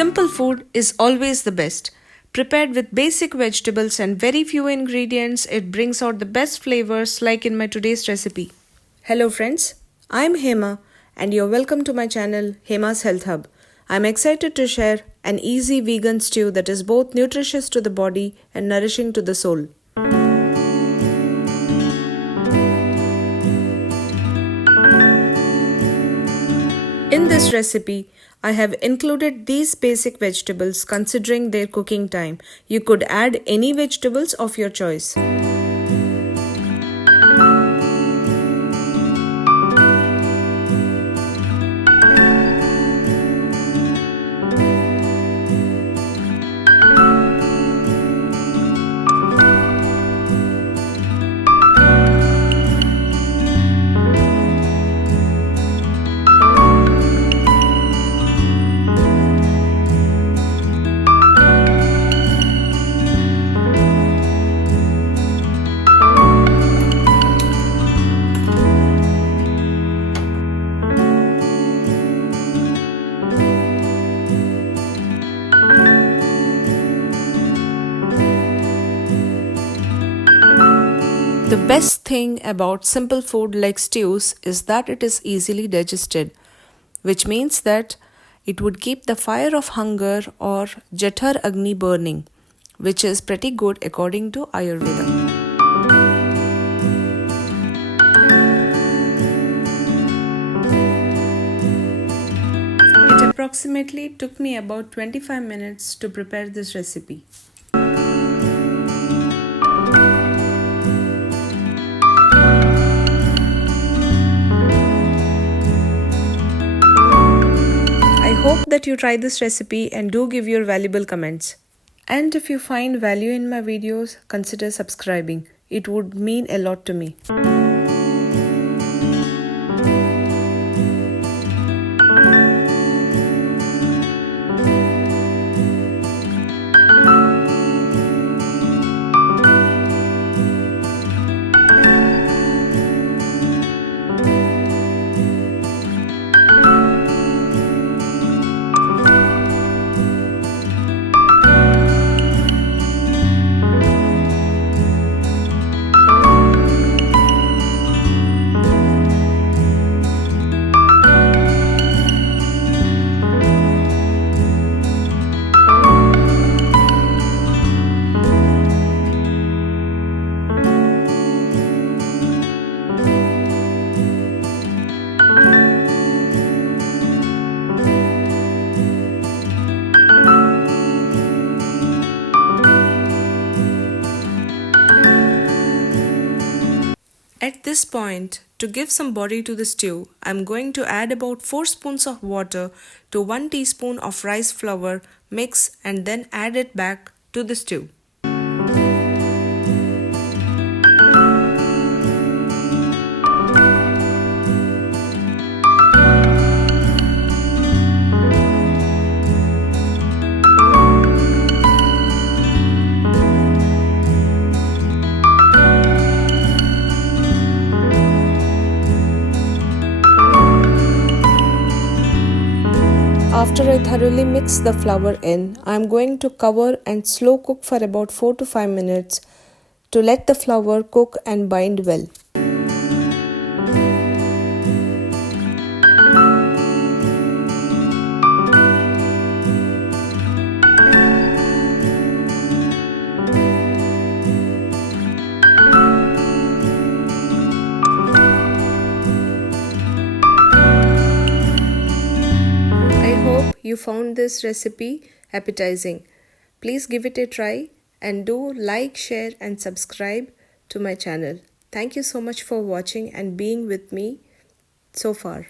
Simple food is always the best. Prepared with basic vegetables and very few ingredients, it brings out the best flavors like in my today's recipe. Hello friends, I'm Hema and you're welcome to my channel Hema's Health Hub. I'm excited to share an easy vegan stew that is both nutritious to the body and nourishing to the soul. In this recipe, I have included these basic vegetables considering their cooking time. You could add any vegetables of your choice. The best thing about simple food like stews is that it is easily digested, which means that it would keep the fire of hunger or Jathar Agni burning, which is pretty good according to Ayurveda. It approximately took me about 25 minutes to prepare this recipe. I hope that you try this recipe and do give your valuable comments. And if you find value in my videos, consider subscribing. It would mean a lot to me. At this point, to give some body to the stew, I am going to add about 4 spoons of water to 1 teaspoon of rice flour, mix and then add it back to the stew. After I thoroughly mix the flour in, I am going to cover and slow cook for about 4 to 5 minutes to let the flour cook and bind well. You found this recipe appetizing. Please give it a try and do like, share and subscribe to my channel. Thank you so much for watching and being with me so far.